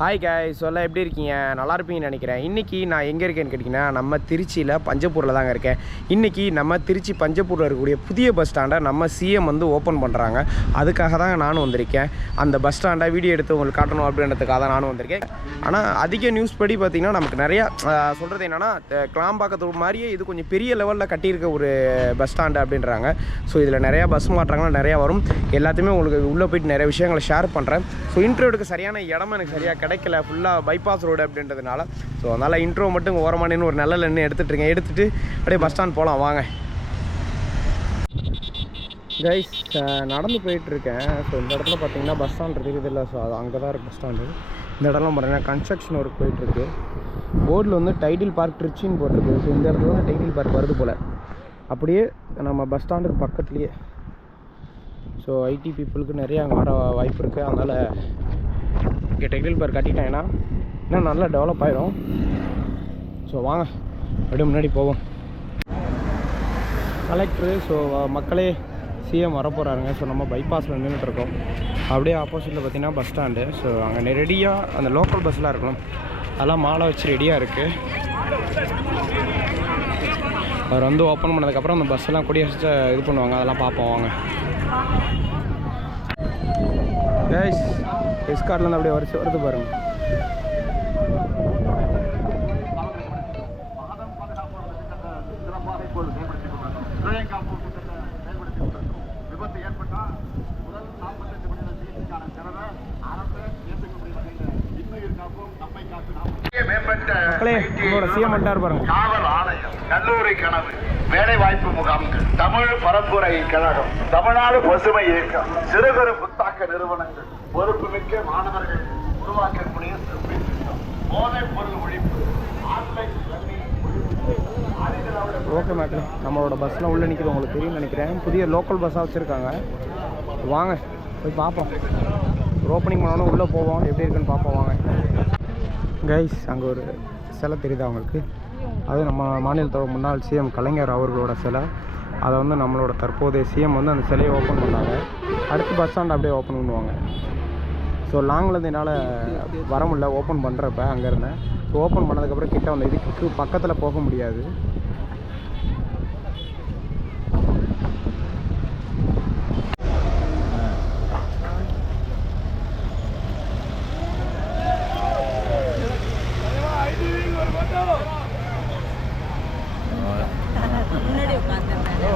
Hi காய் சொல்ல எப்படி இருக்கீங்க? நல்லா இருப்பீங்கன்னு நினைக்கிறேன். இன்றைக்கி நான் எங்கே இருக்கேன்னு கேட்டிங்கன்னா நம்ம திருச்சியில் பஞ்சப்பூரில் தாங்க இருக்கேன். இன்றைக்கி நம்ம திருச்சி பஞ்சப்பூரில் இருக்கக்கூடிய புதிய பஸ் ஸ்டாண்டை நம்ம சிஎம் வந்து ஓப்பன் பண்ணுறாங்க அதுக்காக தான் நானும் வந்திருக்கேன். அந்த பஸ் ஸ்டாண்டை வீடியோ எடுத்து உங்களுக்கு காட்டணும் அப்படின்றதுக்காக தான் நானும் வந்திருக்கேன். ஆனால் அதிக நியூஸ் படி பார்த்திங்கன்னா நமக்கு நிறையா சொல்கிறது என்னென்னா கிளாம்பாக்கத்து மாதிரியே இது கொஞ்சம் பெரிய லெவலில் கட்டியிருக்க ஒரு பஸ் ஸ்டாண்டு அப்படின்றாங்க. ஸோ இதில் நிறையா பஸ் மாற்றங்கள்லாம் நிறையா வரும். எல்லாத்தையுமே உங்களுக்கு உள்ளே போயிட்டு நிறைய விஷயங்களை ஷேர் பண்ணுறேன் ஸோ இன்டர்வியூக்கு சரியான இடம் எனக்கு சரியாக கிடைக்கல ஃபுல்லாக பைபாஸ் ரோடு அப்படின்றதுனால. ஸோ அதனால் இன்ட்ரோ மட்டும் இங்கே ஒரு நல்ல நின்று எடுத்துகிட்டு இருக்கேன். எடுத்துகிட்டு அப்படியே பஸ் ஸ்டாண்ட் போகலாம் வாங்க. கைஸ் நடந்து போயிட்டுருக்கேன் ஸோ இந்த இடத்துல பார்த்தீங்கன்னா பஸ் ஸ்டாண்ட் இருக்குது இல்லை. ஸோ அது அங்கே தான் இருக்குது பஸ் ஸ்டாண்டு இந்த இடம்லாம் பார்த்தீங்கன்னா கன்ஸ்ட்ரக்ஷன் ஒர்க் போயிட்டுருக்கு போர்டில் வந்து டைட்டில் பார்க் ட்ரிச்சின்னு போட்டிருக்கு. ஸோ இந்த இடத்துல வந்து டைட்டில் பார்க் வருது போல். அப்படியே நம்ம பஸ் ஸ்டாண்டுக்கு பக்கத்துலேயே. ஸோ ஐடி பீப்புளுக்கு நிறைய அங்கே வர வாய்ப்பு இருக்குது அதனால் இங்கே டெக்னிக்கல் பேர் கட்டிட்டாங்கன்னா இன்னும் நல்லா டெவலப் ஆகிடும் ஸோ வாங்க அப்படியே முன்னாடி போவோம். கலெக்டரு ஸோ மக்களே சிஎம் வரப்போகிறாருங்க ஸோ நம்ம பைபாஸில் நின்றுட்டுருக்கோம் அப்படியே ஆப்போசிட்டில் பார்த்தீங்கன்னா பஸ் ஸ்டாண்டு ஸோ அங்கே ரெடியாக அந்த லோக்கல் பஸ்லாம் இருக்கணும் அதெல்லாம் மாலை வச்சு ரெடியாக இருக்குது அவர் வந்து ஓப்பன் பண்ணதுக்கப்புறம் அந்த பஸ்ஸெல்லாம் குடியரசு இது பண்ணுவாங்க. அதெல்லாம் பார்ப்போம் வாங்க. எஸ்கார்ட்லேருந்து அப்படியே வரிசை வருது பாருங்க. விபத்து ஏற்பட்டால் முதல் நாற்பத்தெட்டு மணி நேரம் சிகிச்சைக்கான செலவை அரசு ஏற்றுக்கக்கூடிய வகையில் இன்னுயிர் காப்போம் நம்மை காக்கும் மேம்பட்ட மக்களே உங்களோட சிஎம் வந்துட்டார் பாருங்க. காவல் ஆணையம் கல்லூரி கனவு வேலை வாய்ப்பு முகாம்கள் தமிழ் பரப்புரை கழகம் தமிழ்நாடு பசுமை இயக்கம் சிறு குறு புத்தாக்க நிறுவனங்கள். பொறுப்புமிக்க மாணவர்கள் உருவாக்கக்கூடிய சிற்பி திட்டம். போதைப் பொருள் ஒழிப்பு ஆன்லைன் ஓகே மேட்ரு நம்மளோட பஸ்ஸில் உள்ளே நிற்கிது உங்களுக்கு தெரியும்னு நினைக்கிறேன். புதிய லோக்கல் பஸ்ஸாக வச்சுருக்காங்க. வாங்க போய் பார்ப்போம் ஓப்பனிங் பண்ணணும் உள்ளே போவோம். எப்படி இருக்குன்னு பார்ப்போம் வாங்க. கைஸ் அங்கே ஒரு சிலை தெரியுது அவங்களுக்கு அது நம்ம மாநிலத்தோட முன்னாள் சிஎம் கலைஞர் அவர்களோட சிலை. அதை வந்து நம்மளோட தற்போதைய சிஎம் வந்து அந்த சிலையை ஓப்பன் பண்ணாங்க. அடுத்து பஸ் ஸ்டாண்ட் அப்படியே ஓப்பன் பண்ணுவாங்க. ஸோ லாங்கில் என்னால் வர முடியல ஓப்பன் பண்ணுறப்ப அங்கே இருந்தேன் ஸோ ஓப்பன் பண்ணதுக்கப்புறம் கிட்ட வந்து இதுக்கு பக்கத்தில் போக முடியாது முன்னாடி உட்காந்துருந்தேன்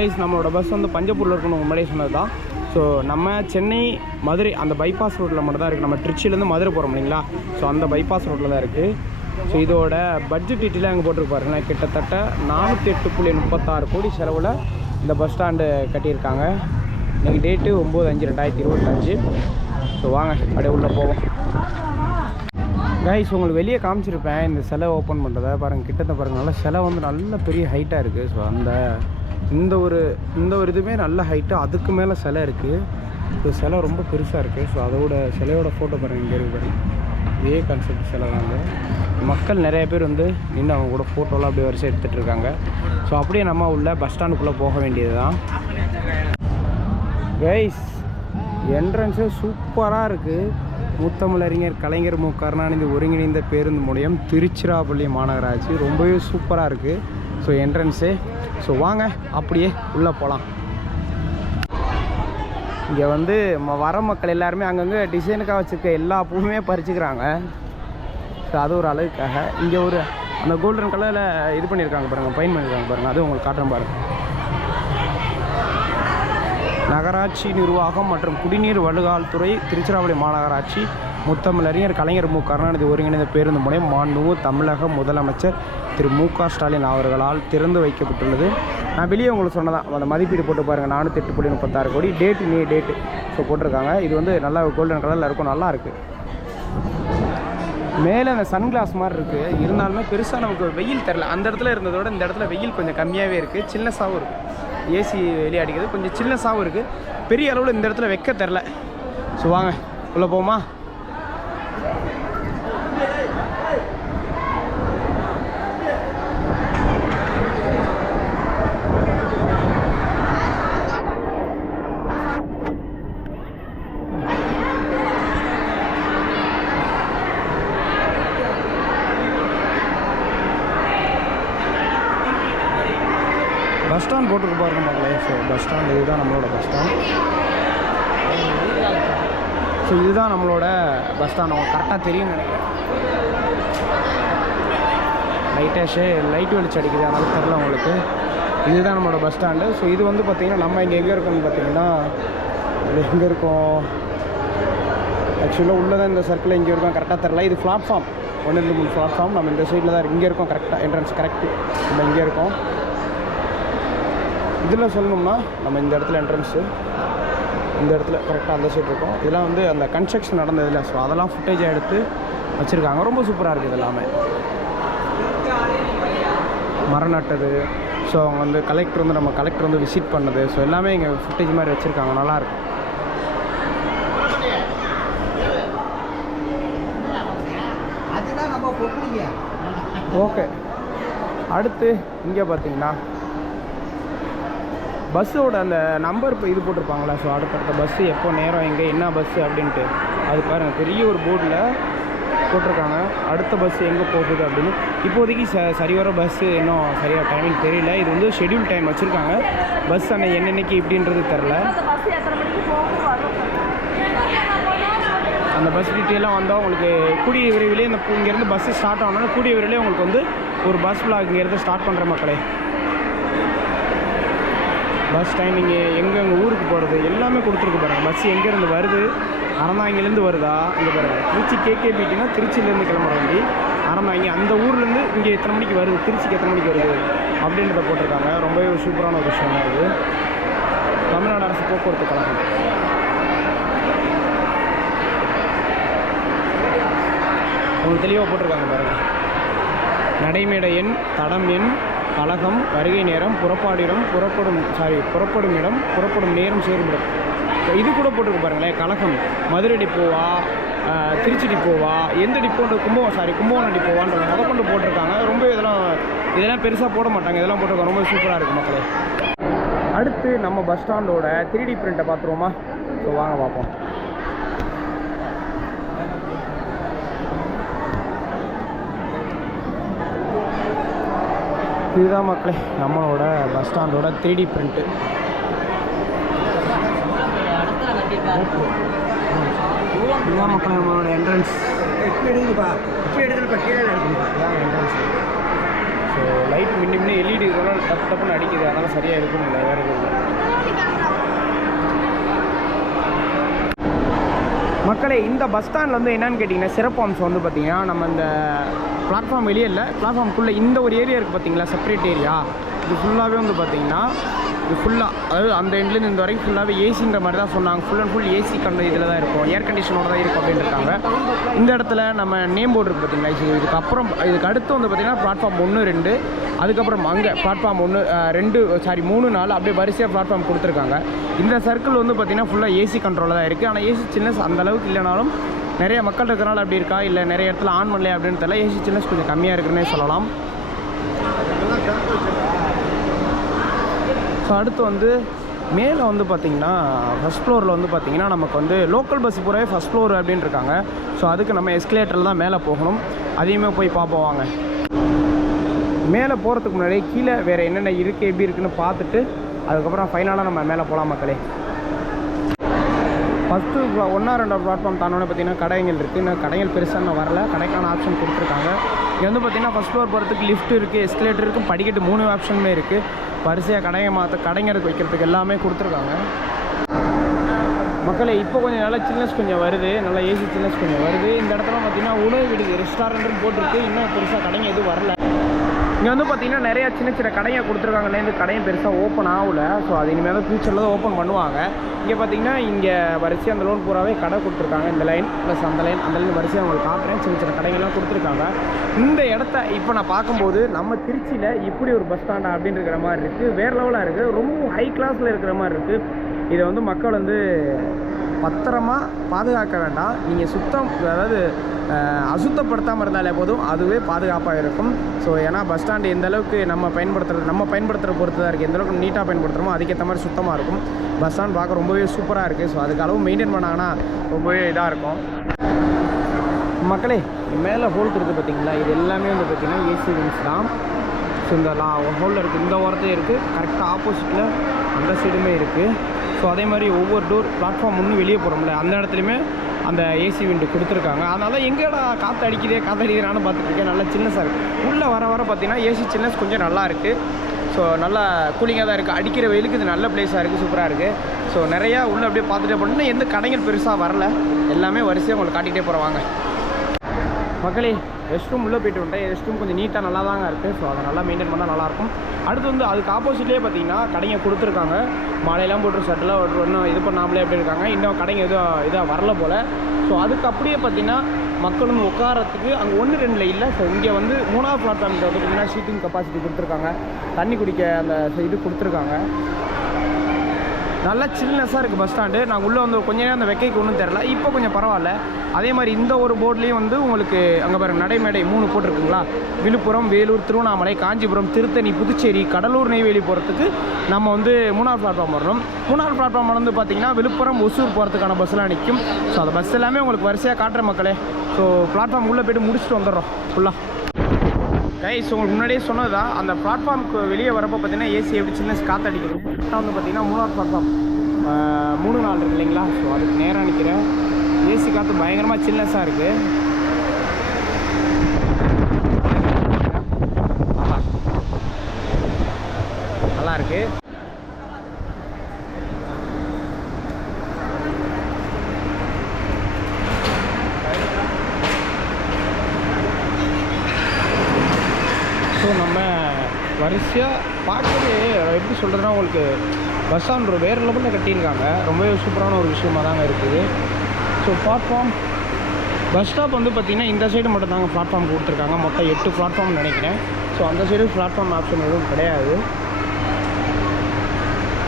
கைஸ் நம்மளோட பஸ் வந்து பஞ்சப்பூரில் இருக்கணும். முன்னாடியே சொன்னது தான் ஸோ நம்ம சென்னை மதுரை அந்த பைபாஸ் ரோட்டில் மட்டும் தான் இருக்குது நம்ம திருச்சியிலேருந்து மதுரை போகிறோம் இல்லைங்களா? ஸோ அந்த பைபாஸ் ரோட்டில் தான் இருக்குது ஸோ இதோட பட்ஜெட் டீட்டெயிலாக அங்கே போட்டிருக்கு கிட்டத்தட்ட நானூற்றி எட்டு புள்ளி முப்பத்தாறு கோடி செலவில் இந்த பஸ் ஸ்டாண்டு கட்டியிருக்காங்க. இன்றைக்கி டேட்டு ஒம்பது அஞ்சு ரெண்டாயிரத்தி இருபத்தஞ்சு. ஸோ வாங்க அப்படியே உள்ளே போவோம். கைஸ் உங்களுக்கு வெளியே காமிச்சிருப்பேன். இந்த சிலை ஓப்பன் பண்ணுறத பாருங்கள் கிட்டத்தை பாருங்கள் நல்லா சிலை வந்து நல்ல பெரிய ஹைட்டாக இருக்குது ஸோ அந்த இந்த ஒரு இந்த ஒரு இதுவுமே நல்ல ஹைட்டு அதுக்கு மேலே சிலை இருக்குது ஸோ சிலை ரொம்ப பெருசாக இருக்குது ஸோ அதோட சிலையோட ஃபோட்டோ பாருங்கள் இங்கே இருக்கு இதே கான்செப்ட் சிலை வந்து மக்கள் நிறைய பேர் வந்து நின்று அவங்க கூட ஃபோட்டோலாம் அப்படியே வரிசை எடுத்துகிட்டு இருக்காங்க. ஸோ அப்படியே நம்ம உள்ள பஸ் ஸ்டாண்டுக்குள்ளே போக வேண்டியது தான். கைஸ் என்ட்ரன்ஸு சூப்பராக இருக்குது முத்தமிழறிஞர் கலைஞர் மு. கருணாநிதி ஒருங்கிணைந்த பேருந்து மூலியம் திருச்சிராப்பள்ளி மாநகராட்சி ரொம்பவே சூப்பராக இருக்குது ஸோ என்ட்ரன்ஸு ஸோ வாங்க அப்படியே உள்ளே போகலாம் இங்கே வந்து ம- வர மக்கள் எல்லாருமே அங்கங்கே டிசைனுக்காக வச்சுருக்க எல்லா பூவுமே பறிச்சுக்கிறாங்க. ஸோ அது ஒரு அழகுக்காக. இங்கே ஒரு அந்த கோல்டன் கலரில் இது பண்ணியிருக்காங்க பாருங்கள் பயன் பண்ணியிருக்காங்க பாருங்கள் அது உங்களுக்கு காட்டுறேன் பாருங்கள் நகராட்சி நிர்வாகம் மற்றும் குடிநீர் வழுகால் துறை திருச்சிராப்பள்ளி மாநகராட்சி முத்தமிழறிஞர் கலைஞர் மு. கருணாநிதி ஒருங்கிணைந்த பேருந்து மூலம் மாண்புமிகு தமிழக முதலமைச்சர் திரு மு. க. ஸ்டாலின் அவர்களால் திறந்து வைக்கப்பட்டுள்ளது. நான் வெளியே உங்களுக்கு சொன்னதான். அந்த மதிப்பீடு போட்டு பாருங்கள் நானூற்றி எட்டு புள்ளி முப்பத்தாறு கோடி. டேட்டு நீ டேட்டு ஸோ போட்டிருக்காங்க. இது வந்து நல்லா கோல்டன் கலரில் இருக்கும். நல்லா இருக்குது மேலே அந்த சன்கிளாஸ் மாதிரி இருக்குது இருந்தாலுமே பெருசாக நமக்கு வெயில் தெரில அந்த இடத்துல இருந்ததோட இந்த இடத்துல வெயில் கொஞ்சம் கம்மியாகவே இருக்குது சில்னஸாகவும் இருக்குது ஏசி வெளியே அடிக்கிறது. கொஞ்சம் சில்னஸாகவும் இருக்குது பெரிய அளவில் இந்த இடத்துல வைக்க தெரில ஸோ வாங்க. உள்ளே போமா பஸ் ஸ்டாண்ட் போட்டுருக்கு பாருங்க மக்களே. ஸோ பஸ் ஸ்டாண்ட் இதுதான் நம்மளோட பஸ் ஸ்டாண்ட் ஸோ இதுதான் நம்மளோட பஸ் ஸ்டாண்ட் அவங்க கரெக்டாக தெரியும்னு நினைக்கிறேன். லைட்டாக ஷே லைட் வெளிச்சம் அடிக்குது. அதனால தெரில உங்களுக்கு. இதுதான் நம்மளோட பஸ் ஸ்டாண்டு ஸோ இது வந்து பார்த்திங்கன்னா நம்ம இங்கே எங்கே இருக்கோம்னு பார்த்தீங்கன்னா எங்கே இருக்கோம்? ஆக்சுவலாக உள்ளே தான் இந்த சர்க்கிள் இங்கே இருக்கோம். கரெக்டாக தெரில இது பிளாட்ஃபார்ம் ஒன்று ரெண்டு மூணு பிளாட்ஃபார்ம் நம்ம இந்த சைடில் தான் இங்கே இருக்கோம். கரெக்டாக என்ட்ரன்ஸ் கரெக்ட் நம்ம இங்கே இருக்கோம். இதில் சொல்லணும்னா நம்ம இந்த இடத்துல என்ட்ரன்ஸு இந்த இடத்துல கரெக்டாக அந்த சைடு இருக்கும். இதெல்லாம் வந்து அந்த கன்ஸ்ட்ரக்ஷன் நடந்ததில்ல ஸோ அதெல்லாம் ஃபுட்டேஜாக எடுத்து வச்சுருக்காங்க. ரொம்ப சூப்பராக இருக்குது எல்லாமே மரம் நட்டது ஸோ அவங்க வந்து கலெக்டர் வந்து நம்ம கலெக்டர் வந்து விசிட் பண்ணது ஸோ எல்லாமே இங்கே ஃபுட்டேஜ் மாதிரி வச்சுருக்காங்க. நல்லாயிருக்கும் ஓகே அடுத்து இங்கே பார்த்தீங்கன்னா பஸ்ஸோட அந்த நம்பர் இப்போ இது போட்டிருப்பாங்களா ஸோ அடுத்தடுத்த பஸ்ஸு எப்போ நேரம் எங்கே என்ன பஸ்ஸு அப்படின்ட்டு அது பாருங்கள் பெரிய ஒரு போர்டில் போட்டிருக்காங்க. அடுத்த பஸ் எங்கே போகுது அப்படின்னு. இப்போதைக்கு ச சரி வர பஸ்ஸு இன்னும் சரியாக டைமிங் தெரியல. இது வந்து ஷெட்யூல் டைம் வச்சுருக்காங்க. பஸ் அன்னை என்னென்னைக்கு இப்படின்றது தெரில அந்த பஸ் டீட்டெயிலாக வந்தால் உங்களுக்கு கூடிய விரைவிலே இந்த இங்கேருந்து பஸ்ஸு ஸ்டார்ட் ஆனாலும் கூடிய விரைவிலே உங்களுக்கு வந்து ஒரு பஸ் பிளாக் இங்கேருந்து ஸ்டார்ட் பண்ணுற மக்களே. பஸ் டைமிங்கு எங்கெங்கே ஊருக்கு போகிறது எல்லாமே கொடுத்துருக்கு பாருங்கள் பஸ் எங்கேருந்து வருது? அறந்தாங்கிலேருந்து வருதா? இங்கே பாருங்கள் திருச்சி கேகேபிடினா திருச்சியிலேருந்து கிளம்புற வண்டி. அறந்தாங்கி அந்த ஊர்லேருந்து இங்கே எத்தனை மணிக்கு வருது? திருச்சிக்கு எத்தனை மணிக்கு வருது? அப்படின்றத போட்டிருக்காங்க. ரொம்பவே ஒரு சூப்பரான ஒரு விஷயம் இருக்குது இது. தமிழ்நாடு அரசு போக்குவரத்து கழகம். உங்களுக்கு தெளிவாக போட்டிருக்காங்க பாருங்கள் நடைமேடை எண் தடம் எண் கழகம் வருகை நேரம் புறப்பாடிடம் புறப்படும் சாரி புறப்படும் இடம் புறப்படும் நேரம் சேருமிடம் இது கூட போட்டுருக்கு பாருங்களேன் கழகம். மதுரை டிப்போவா திருச்சி டிப்போவா எந்த டிப்போன்ற கும்பகோணம் சாரி கும்பகோணம் டிப்போவான்ற முத கொண்டு போட்டிருக்காங்க. ரொம்ப இதெல்லாம் இதெல்லாம் பெருசாக போட மாட்டாங்க. இதெல்லாம் போட்டிருக்காங்க ரொம்ப சூப்பராக இருக்குது மக்களே. அடுத்து நம்ம பஸ் ஸ்டாண்டோட த்ரீ டி பிரிண்ட்டை பார்த்துருவோமா? ஸோ வாங்க பார்ப்போம். இதுதான் மக்களே நம்மளோட பஸ் ஸ்டாண்டோட த்ரீ டி பிரிண்ட்டு இதுதான் மக்களே நம்மளோட என்ட்ரன்ஸ் என்ட்ரன்ஸ் ஸோ லைட் மின்னி மின்னி எல்இடி இதெல்லாம் டப்பு டப்புன்னு அடிக்குது. அதனால் சரியாக இருக்கும் வேறு எதுவும் மக்களே இந்த பஸ் ஸ்டாண்டில் வந்து என்னென்னு கேட்டிங்கன்னா சிறப்பு அம்சம் வந்து பார்த்தீங்கன்னா நம்ம இந்த பிளாட்ஃபார்ம் வெளியே இல்லை பிளாட்ஃபார்முக்குள்ளே இந்த ஒரு ஏரியா இருக்குது பார்த்தீங்களா செப்பரேட் ஏரியா இது ஃபுல்லாகவே வந்து பார்த்தீங்கன்னா இது ஃபுல்லாக அதாவது அந்த எண்ட்லேருந்து இந்த வரைக்கும் ஃபுல்லாகவே ஏசின்ற மாதிரி தான் சொன்னாங்க. ஃபுல் அண்ட் ஃபுல் ஏசி கண்ட இதில் தான் இருக்கும். ஏர் கண்டிஷனோட தான் இருக்கும் அப்படின்னு இருக்காங்க இந்த இடத்துல நம்ம நேம் போர்டு இருக்குது பார்த்தீங்களா இதுக்கு அப்புறம் இதுக்கு அடுத்து வந்து பார்த்தீங்கன்னா பிளாட்ஃபார்ம் ஒன்று ரெண்டு அதுக்கப்புறம் அங்கே பிளாட்ஃபார்ம் ஒன்று ரெண்டு சாரி மூணு நாள் அப்படியே வரிசையாக பிளாட்ஃபார்ம் கொடுத்துருக்காங்க. இந்த சர்க்கிள் வந்து பார்த்திங்கன்னா ஃபுல்லாக ஏசி கண்ட்ரோலில் தான் இருக்குது ஆனால் ஏசி சின்னஸ் அந்த அளவுக்கு இல்லைனாலும் நிறைய மக்கள் இருக்கிறனால அப்படி இருக்கா? இல்லை நிறைய இடத்துல ஆன் பண்ணலையா அப்படின்னு தெரியல. ஏசி சின்னஸ் கொஞ்சம் கம்மியாக இருக்குன்னே சொல்லலாம். ஸோ அடுத்து வந்து மேலே வந்து பார்த்திங்கன்னா ஃபஸ்ட் ஃப்ளோரில் வந்து பார்த்திங்கன்னா நமக்கு வந்து லோக்கல் பஸ் பூராவே ஃபஸ்ட் ஃப்ளோர் அப்படின்னு இருக்காங்க. ஸோ அதுக்கு நம்ம எஸ்கலேட்டரில் தான் மேலே போகணும். அதையுமே போய் பார்ப்போம் வாங்க. மேலே போகிறதுக்கு முன்னாடி கீழே வேறு என்னென்ன இருக்குது எப்படி இருக்குன்னு பார்த்துட்டு அதுக்கப்புறம் ஃபைனலாக நம்ம மேலே போகலாம் மக்களே. ஃபஸ்ட்டு ஒன்றா ரெண்டாவது பிளாட்ஃபார்ம் தானோடனே பார்த்தீங்கன்னா கடைகள் இருக்குது இன்னும் கடைகள் பெருசாக இன்னும் வரல. கடைக்கான ஆப்ஷன் கொடுத்துருக்காங்க. இங்கே வந்து பார்த்தீங்கன்னா ஃபஸ்ட் ஃப்ளோர் போகிறதுக்கு லிஃப்ட் இருக்குது எஸ்கலேட்டர் இருக்குது படிக்கட்டு மூணு ஆப்ஷனுமே இருக்குது வரிசையாக கடையை மாற்ற கடைங்கிறதுக்கு வைக்கிறதுக்கு எல்லாமே கொடுத்துருக்காங்க. மக்களே இப்போ கொஞ்சம் நல்லா சில்னஸ் கொஞ்சம் வருது. நல்லா ஏசி சில்னஸ் கொஞ்சம் வருது. இந்த இடத்துல பார்த்தீங்கன்னா உணவு விடுது ரெஸ்டாரண்ட்னு போட்டிருக்கு. இன்னும் பெருசாக கடைங்க எதுவும் வரல. இங்கே வந்து பார்த்தீங்கன்னா நிறையா சின்ன சின்ன கடையை கொடுத்துருக்காங்க. இந்த கடையும் பெருசாக ஓப்பன் ஆகலை. ஸோ அது இனிமேல் தான் ஃபியூச்சரில் தான் ஓப்பன் பண்ணுவாங்க. இங்கே பார்த்தீங்கன்னா இங்கே வரிசையாக அந்த லோன் பூராவே கடை கொடுத்துருக்காங்க. இந்த லைன் ப்ளஸ் அந்த லைன் அந்த லைன் வரிசையாக உங்களுக்கு காட்டுறேன். சின்ன சின்ன கடைகள்லாம் கொடுத்துருக்காங்க. இந்த இடத்த இப்போ நான் பார்க்கும்போது நம்ம திருச்சியில் இப்படி ஒரு பஸ் ஸ்டாண்டா அப்படின்னு இருக்கிற மாதிரி இருக்குது வேறு லெவலாக இருக்குது ரொம்ப ஹை கிளாஸில் இருக்கிற மாதிரி இருக்குது இதை வந்து மக்கள் வந்து பத்திரமா பாதுகாக்க வேண்டாம். நீங்கள் சுத்தம் அதாவது அசுத்தப்படுத்தாமல் இருந்தாலே போதும். அதுவே பாதுகாப்பாக இருக்கும். ஸோ ஏன்னா பஸ் ஸ்டாண்டு எந்த அளவுக்கு நம்ம பயன்படுத்துறது நம்ம பயன்படுத்துகிற பொறுத்து தான் இருக்குது எந்த அளவுக்கு நீட்டாக பயன்படுத்துகிறோமோ அதுக்கேற்ற மாதிரி சுத்தமாக இருக்கும். பஸ் ஸ்டாண்ட் பார்க்க ரொம்பவே சூப்பராக இருக்குது ஸோ அதுக்கு அளவு மெயின்டைன் பண்ணாங்கன்னா ரொம்பவே இதாக இருக்கும். மக்களே மேலே ஹோல் இருக்குது பார்த்தீங்களா இது எல்லாமே வந்து பார்த்திங்கன்னா ஏசி ரூம்ஸ் தான். ஸோ இந்த லா ஹோலில் இருக்குது இந்த ஓரத்தையும் இருக்குது கரெக்டாக ஆப்போசிட்டில் அந்த சைடுமே இருக்குது ஸோ அதே மாதிரி ஒவ்வொரு டோர் பிளாட்ஃபார்ம் ஒன்று வெளியே போகிறோம்ல அந்த இடத்துலையுமே அந்த ஏசி விண்டு கொடுத்துருக்காங்க. அதனால் எங்கேடா காற்று அடிக்குதே காற்று அடிக்கிறான்னு பார்த்துருக்கேன் நல்லா சின்னஸாக இருக்குது உள்ளே வர வர பார்த்தீங்கன்னா ஏசி சின்னஸ் கொஞ்சம் நல்லா இருக்குது ஸோ நல்லா கூலிங்காக தான் இருக்குது அடிக்கிற வெயிலுக்கு இது நல்ல பிளேஸாக இருக்குது சூப்பராக இருக்குது ஸோ நிறையா உள்ளே அப்படியே பார்த்துட்டே போனோம்னா எந்த கடைகள் பெருசாக வரல. எல்லாமே வரிசையாக உங்களுக்கு காட்டிகிட்டே போகிறவாங்க மக்களே ரெஸ்ட் ரூம் உள்ளே போயிட்டு வந்துட்டேன். ரெஸ்ட் ரூம் கொஞ்சம் நீட்டாக நல்லா தாங்க இருக்குது ஸோ அதை நல்லா மெயின்டைன் பண்ணால் நல்லாயிருக்கும். அடுத்து வந்து அதுக்கு ஆப்போசிட்லேயே பார்த்தீங்கன்னா கடைங்க கொடுத்துருக்காங்க. மாலையெல்லாம் போட்டு சட்டெல்லாம் ஒரு இன்னும் இது பண்ணாமலே அப்படி இருக்காங்க. இன்னும் கடைங்க எதுவும் இதாக வரல போல். ஸோ அதுக்கு அப்படியே பார்த்தீங்கன்னா மக்களும் உட்காரத்துக்கு அங்கே ஒன்று ரெண்டில் இல்லை. ஸோ இங்கே வந்து மூணாவது பிளாட்ஃபார்ம்கிட்ட வந்து பார்த்தீங்கன்னா சீட்டிங் கெப்பாசிட்டி கொடுத்துருக்காங்க. தண்ணி குடிக்க அந்த இது கொடுத்துருக்காங்க. நல்லா சில்னஸாக இருக்குது பஸ் ஸ்டாண்டு நாங்கள் உள்ளே வந்து கொஞ்ச நேரம் அந்த வெக்கைக்கு ஒன்றும் தெரில இப்போ கொஞ்சம் பரவாயில்ல. அதே மாதிரி இந்த ஒரு போர்ட்லேயும் வந்து உங்களுக்கு அங்கே பாருங்கள் நடைமேடை மூணு போட்டிருக்குங்களா விழுப்புரம் வேலூர் திருவண்ணாமலை காஞ்சிபுரம் திருத்தணி புதுச்சேரி கடலூர் நெய்வேலி போகிறதுக்கு நம்ம வந்து மூணாவது பிளாட்ஃபார்ம் வரணும். மூணாவது பிளாட்ஃபார்ம் வந்து பார்த்தீங்கன்னா விழுப்புரம் ஒசூர் போகிறதுக்கான பஸ்லாம் நிற்கும் ஸோ அந்த பஸ் எல்லாமே உங்களுக்கு வரிசையாக காட்டுற மக்களே. ஸோ பிளாட்ஃபார்ம் உள்ளே போய்ட்டு முடிச்சுட்டு வந்துடுறோம். ஃபுல்லாக கைஸ் உங்களுக்கு முன்னாடியே சொன்னது தான் அந்த பிளாட்ஃபார்முக்கு வெளியே வரப்போ பார்த்தீங்கன்னா ஏசி எப்படி சின்ன காற்றடிக்குது கரெக்டாக வந்து பார்த்தீங்கன்னா மூணாவது பிளாட்ஃபார்ம் மூணு நாள் இருக்கு இல்லைங்களா? ஸோ அதுக்கு நேராக நிற்கிறேன் ஏசி காற்று பயங்கரமாக சில்னஸாக இருக்குது நல்லா இருக்குது ஸோ நம்ம வரிசையாக பார்க்கவே எப்படி சொல்கிறதுனா உங்களுக்கு பஸ் ஸ்டாண்ட் ஒரு வேறு லெவலில் கட்டியிருக்காங்க. ரொம்பவே சூப்பரான ஒரு விஷயமா தாங்க இருக்குது. ஸோ பிளாட்ஃபார்ம் பஸ் ஸ்டாப் வந்து பார்த்திங்கன்னா இந்த சைடு மட்டும் தாங்க பிளாட்ஃபார்ம் கொடுத்துருக்காங்க. மொத்தம் எட்டு பிளாட்ஃபார்ம் நினைக்கிறேன். ஸோ அந்த சைடு பிளாட்ஃபார்ம் ஆப்ஷன் எதுவும் கிடையாது.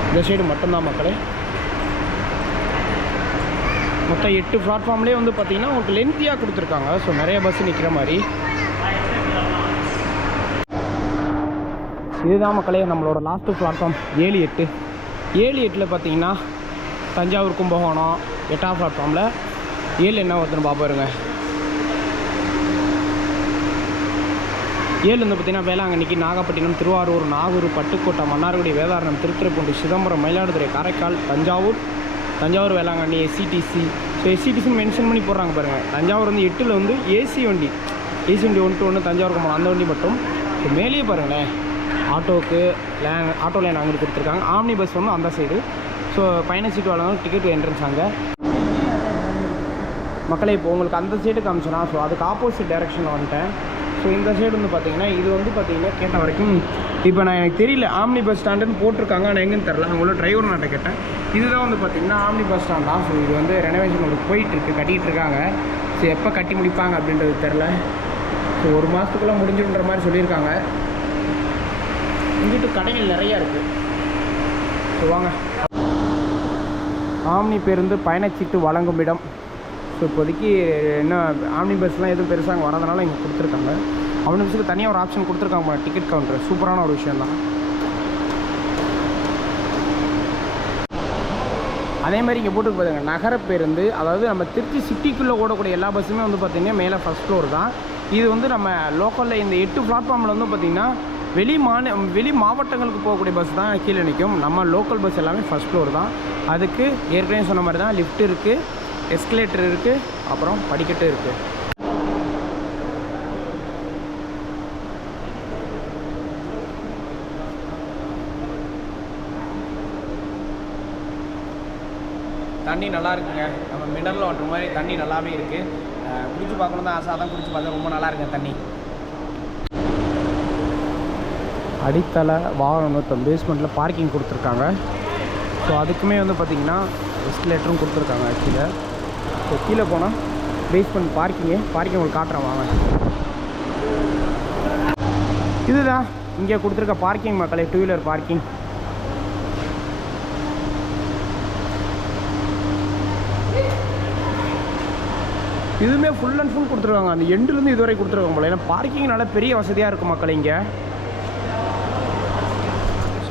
இந்த சைடு மட்டும்தான் மக்களே. மொத்தம் எட்டு பிளாட்ஃபார்ம்லேயே வந்து பார்த்திங்கன்னா உங்களுக்கு லென்த்தியாக கொடுத்துருக்காங்க. ஸோ நிறைய பஸ் நிற்கிற மாதிரி. இதுதான் மக்களே நம்மளோட லாஸ்ட்டு பிளாட்ஃபார்ம் ஏழு எட்டு. ஏழு எட்டில் பார்த்தீங்கன்னா தஞ்சாவூர் கும்பகோணம் எட்டாம் பிளாட்ஃபார்மில் ஏழு என்ன ஒருத்தர் பார்ப்பாருங்க ஏழு வந்து பார்த்தீங்கன்னா வேளாங்கண்ணிக்கு நாகப்பட்டினம் திருவாரூர் நாகூர் பட்டுக்கோட்டை மன்னார்குடி வேதாரணம் திருத்துறைப்பூண்டி சிதம்பரம் மயிலாடுதுறை காரைக்கால் தஞ்சாவூர் தஞ்சாவூர் வேளாங்கண்ணி எஸ்சிடிசி ஸோ எஸ்சிடிசின்னு மென்ஷன் பண்ணி போடுறாங்க பாருங்கள் தஞ்சாவூர் வந்து எட்டில் வந்து ஏசி வண்டி. ஏசி வண்டி ஒன் டு ஒன்று தஞ்சாவூர் கும்பகோணம் அந்த வண்டி மட்டும். ஸோ மேலேயே பாருங்களேன். ஆட்டோவுக்கு லேன் ஆட்டோ லைன் வாங்கி கொடுத்துருக்காங்க. ஆம்னி பஸ் வந்து அந்த சைடு ஸோ பயணச்சீட்டு சீட்டு டிக்கெட் என்ட்ரன்ஸ் அங்கே. மக்களே இப்போ உங்களுக்கு அந்த சைடு காமிச்சோன்னா ஸோ அதுக்கு ஆப்போசிட் டைரெக்ஷனில் வந்துட்டேன். ஸோ இந்த சைடு வந்து பார்த்தீங்கன்னா இது வந்து பார்த்தீங்கன்னா கேட்ட வரைக்கும் இப்போ நான் எனக்கு தெரியல ஆம்னி பஸ் ஸ்டாண்டுன்னு போட்டிருக்காங்க ஆனால் எங்கேன்னு தெரில அவங்களோட டிரைவர் நான் கேட்டேன். இதுதான் வந்து பார்த்தீங்கன்னா ஆம்னி பஸ் ஸ்டாண்டா ஸோ இது வந்து ரெனோவேஷன் உங்களுக்கு போயிட்டுருக்கு கட்டிகிட்டு இருக்காங்க. ஸோ எப்போ கட்டி முடிப்பாங்க அப்படின்றது தெரில ஸோ ஒரு மாதத்துக்குள்ளே முடிஞ்சுன்ற மாதிரி சொல்லியிருக்காங்க. இங்கிட்டு கடைகள் நிறையா இருக்குது ஸோ வாங்க. ஆம்னி பேருந்து பயணச்சீட்டு வழங்கும் இடம். ஸோ இப்போதைக்கு என்ன ஆம்னி பஸ்லாம் எதுவும் பெருசாக அங்கே வரதுனால இங்கே கொடுத்துருக்காங்க. ஆம்னி பஸ்ஸுக்கு தனியாக ஒரு ஆப்ஷன் கொடுத்துருக்காங்க டிக்கெட் கவுண்டர் சூப்பரான ஒரு விஷயம் தான். அதே மாதிரி இங்கே போட்டு பாருங்க நகர பேருந்து அதாவது நம்ம திருச்சி சிட்டிக்குள்ளே ஓடக்கூடிய எல்லா பஸ்ஸுமே வந்து பார்த்திங்கன்னா மேலே ஃபஸ்ட் ஃப்ளோர் தான். இது வந்து நம்ம லோக்கலில் இந்த எட்டு பிளாட்ஃபார்மில் வந்து பார்த்திங்கன்னா வெளி மாநில வெளி மாவட்டங்களுக்கு போகக்கூடிய பஸ் தான் கீழே நிற்கும் நம்ம லோக்கல் பஸ் எல்லாமே ஃபஸ்ட் ஃப்ளோர் தான். அதுக்கு ஏற்கனவே சொன்ன மாதிரி தான் லிஃப்ட் இருக்குது எஸ்கலேட்டர் இருக்குது அப்புறம் படிக்கட்டு இருக்குது தண்ணி நல்லா இருக்குங்க. நம்ம மினரல் வாட்டர் மாதிரி தண்ணி நல்லாவே இருக்குது குடிச்சு பார்க்கணும் தான் ஆசை. அதான் குடிச்சு பார்த்தா ரொம்ப நல்லா இருக்குங்க தண்ணி. அடித்தள வாகனம் பேஸ்மெண்ட்டில் பார்க்கிங் கொடுத்துருக்காங்க. ஸோ அதுக்குமே வந்து பார்த்திங்கன்னா எஸ்கலேட்டரும் கொடுத்துருக்காங்க கீழே ஸோ கீழே போனால் பேஸ்மெண்ட் பார்க்கிங்கு பார்க்கிங் உங்களுக்கு காட்டுறேன் வாங்க. இதுதான் இங்கே கொடுத்துருக்க பார்க்கிங் மக்களே டூ வீலர் பார்க்கிங் இதுவுமே ஃபுல் அண்ட் ஃபுல் கொடுத்துருக்காங்க. அந்த எண்டுலேருந்து இதுவரை கொடுத்துருக்காங்க போல. ஏன்னா பார்க்கிங்னால பெரிய வசதியாக இருக்கும் மக்கள் இங்கே.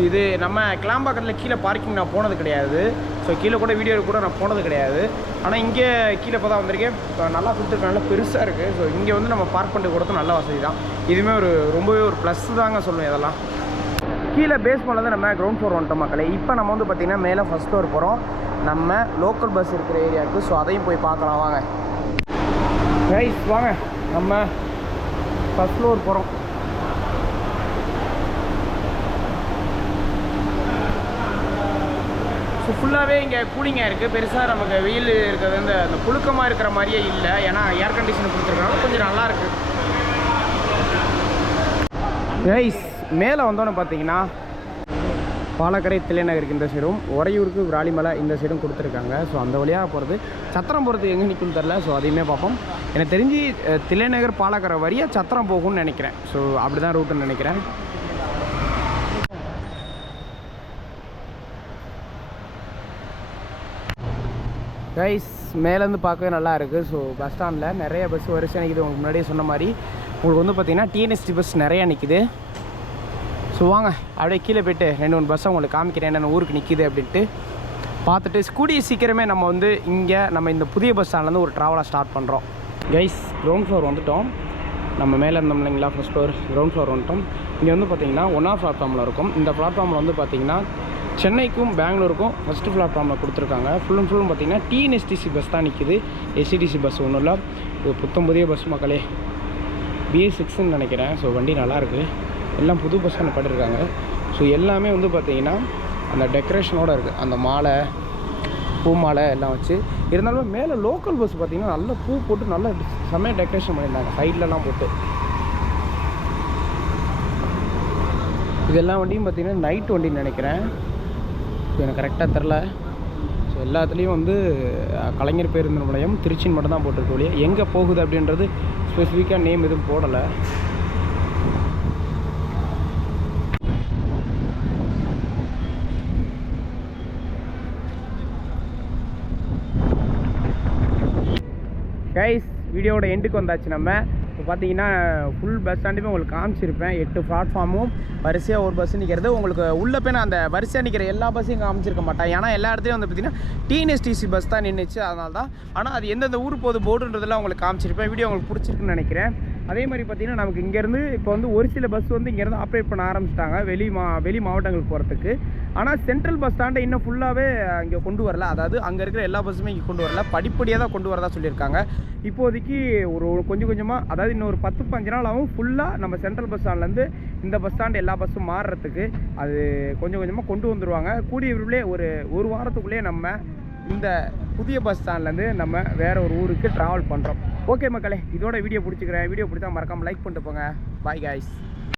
ஸோ இது நம்ம கிளாம்பாக்கத்தில் கீழே பார்க்கிங் நான் போனது கிடையாது. ஸோ கீழே கூட வீடியோ கூட நான் போனது கிடையாது. ஆனால் இங்கே கீழே இப்போ தான் வந்திருக்கேன். இப்போ நல்லா கொடுத்துருக்கேன் நல்லா பெருசாக இருக்குது ஸோ இங்கே வந்து நம்ம பார்க் பண்ணிட்டு கொடுத்து நல்ல வசதி தான். இதுவுமே ஒரு ரொம்பவே ஒரு ப்ளஸ் தாங்க சொல்லுவேன் இதெல்லாம். கீழே பேஸ் பண்ணது நம்ம கிரவுண்ட் ஃப்ளோர் வந்துட்டோம் மக்களே. இப்போ நம்ம வந்து பார்த்திங்கன்னா மேலே ஃபஸ்ட் ஃப்ளோர் போகிறோம் நம்ம லோக்கல் பஸ் இருக்கிற ஏரியாவுக்கு ஸோ அதையும் போய் பார்க்கலாம். வாங்க. ரைஸ் வாங்க. நம்ம ஃபஸ்ட் ஃப்ளோர் போகிறோம் ஸோ ஃபுல்லாகவே இங்கே கூலிங்காக இருக்குது பெருசாக நமக்கு வெயில் இருக்கிறது வந்து அந்த புழுக்கமாக இருக்கிற மாதிரியே இல்லை. ஏன்னா ஏர் கண்டிஷன் கொடுத்துருக்கனால கொஞ்சம் நல்லாயிருக்கு ரைஸ் மேலே வந்தோன்னு பார்த்தீங்கன்னா பாலக்கரை தில்லைநகருக்கு இந்த சைடும் உறையூருக்கு விராலிமலை இந்த சைடும் கொடுத்துருக்காங்க. ஸோ அந்த வழியாக போகிறது சத்திரம் போகிறது எங்கே நிற்கும்னு தெரில ஸோ அதையுமே பார்ப்போம். எனக்கு தெரிஞ்சு தில்லைநகர் பாலக்கரை வழியாக சத்திரம் போகும்னு நினைக்கிறேன். ஸோ அப்படி தான் ரூட்டுன்னு நினைக்கிறேன். கைஸ் மேலேருந்து பார்க்கவே நல்லா இருக்குது ஸோ பஸ் ஸ்டாண்டில் நிறைய பஸ் வருஷம் நிற்கிது உங்களுக்கு முன்னாடியே சொன்ன மாதிரி. உங்களுக்கு வந்து பார்த்தீங்கன்னா டிஎன்எஸ்டி பஸ் நிறையா நிற்கிது ஸோ வாங்க. அப்படியே கீழே போயிட்டு ரெண்டு மூணு பஸ்ஸை உங்களுக்கு காமிக்கிறேன். என்னென்ன ஊருக்கு நிற்கிது அப்படின்ட்டு. பார்த்துட்டு கூடிய சீக்கிரமே நம்ம வந்து இங்கே நம்ம இந்த புதிய பஸ் ஸ்டாண்ட்லேருந்து ஒரு ட்ராவலாக ஸ்டார்ட் பண்ணுறோம் கைஸ் கிரவுண்ட் ஃப்ளோர் வந்துவிட்டோம் நம்ம மேலே இருந்தோம் இல்லைங்களா ஃபஸ்ட் ஃப்ளோர் கிரவுண்ட் ஃப்ளோர் வந்துட்டோம். இங்கே வந்து பார்த்தீங்கன்னா ஒன்றா பிளாட்ஃபார்மில் இருக்கும். இந்த பிளாட்ஃபார்மில் வந்து பார்த்திங்கன்னா சென்னைக்கும் பெங்களூருக்கும் ஃபஸ்ட்டு பிளாட்ஃபார்மில் கொடுத்துருக்காங்க. ஃபுல் அண்ட் ஃபுல்லும் பார்த்தீங்கன்னா டிஎன்எஸ்டிசி பஸ் தான் நிற்கிது எஸ்சிடிசி பஸ் ஒன்றும் இல்லை. இது புத்தம் புதிய பஸ் மக்களே. பிஏ சிக்ஸ்ன்னு நினைக்கிறேன். ஸோ வண்டி நல்லாயிருக்கு எல்லாம் புது பஸ் நிப்பாட்டிருக்காங்க. ஸோ எல்லாமே வந்து பார்த்தீங்கன்னா அந்த டெக்கரேஷனோடு இருக்குது அந்த மாலை பூ மாலை எல்லாம் வச்சு இருந்தாலும் மேலே லோக்கல் பஸ் பார்த்தீங்கன்னா நல்ல பூ போட்டு நல்ல செம்மையாக டெக்கரேஷன் பண்ணியிருந்தாங்க. சைட்லலாம் போட்டு. இதெல்லாம் வண்டியும் பார்த்தீங்கன்னா நைட் வண்டின்னு நினைக்கிறேன். ஸோ எனக்கு கரெக்டாக தெரில ஸோ எல்லாத்துலேயும் வந்து கலைஞர் பேருந்து நிலையம் திருச்சின்னு மட்டும் தான் போட்டிருக்கு ஒழிய எங்கே போகுது அப்படின்றது ஸ்பெசிஃபிக்காக நேம் எதுவும் போடலை. வீடியோட வீடியோவோட எண்டுக்கு வந்தாச்சு நம்ம. இப்போ பார்த்தீங்கன்னா ஃபுல் பஸ் ஸ்டாண்டுமே உங்களுக்கு காமிச்சிருப்பேன். எட்டு பிளாட்ஃபார்மும் வரிசையாக ஒரு பஸ் நிற்கிறது உங்களுக்கு உள்ளே போய் நான் அந்த வரிசையாக நிற்கிற எல்லா பஸ்ஸையும் காமிச்சிருக்க மாட்டேன். ஏன்னா எல்லா இடத்துலையும் வந்து பார்த்தீங்கன்னா டிஎன்எஸ்டிசி பஸ் தான் நின்றுச்சு அதனால தான் ஆனால் அது எந்தெந்த ஊர் போகுது போர்டுன்றதெல்லாம் உங்களுக்கு காமிச்சிருப்பேன். வீடியோ உங்களுக்கு பிடிச்சிருக்குன்னு நினைக்கிறேன். அதே மாதிரி பார்த்தீங்கன்னா நமக்கு இங்கேருந்து இப்போ வந்து ஒரு சில பஸ் வந்து இங்கேருந்து ஆப்ரேட் பண்ண ஆரம்பிச்சிட்டாங்க. வெளி மா வெளி மாவட்டங்களுக்கு போகிறதுக்கு ஆனால் சென்ட்ரல் பஸ் ஸ்டாண்டை இன்னும் ஃபுல்லாகவே இங்கே கொண்டு வரல. அதாவது அங்கே இருக்கிற எல்லா பஸ்ஸுமே இங்கே கொண்டு வரல. படிப்படியாக தான் கொண்டு வரதா சொல்லியிருக்காங்க. இப்போதைக்கு ஒரு கொஞ்சம் கொஞ்சமாக அதாவது இன்னும் ஒரு பத்து பஞ்சு நாள் ஆகும் ஃபுல்லாக நம்ம சென்ட்ரல் பஸ் ஸ்டாண்ட்லேருந்து இந்த பஸ் ஸ்டாண்டு எல்லா பஸ்ஸும் மாறுறதுக்கு அது கொஞ்சம் கொஞ்சமாக கொண்டு வந்துடுவாங்க கூடிய விரைவிலே ஒரு ஒரு வாரத்துக்குள்ளேயே நம்ம இந்த புதிய பஸ் ஸ்டாண்ட்லேருந்து நம்ம வேறு ஒரு ஊருக்கு ட்ராவல் பண்ணுறோம் ஓகே மக்களே இதோட வீடியோ பிடிச்சிக்கிறேன். வீடியோ பிடிச்சா மறக்காமல் லைக் பண்ணிட்டு போங்க. Bye guys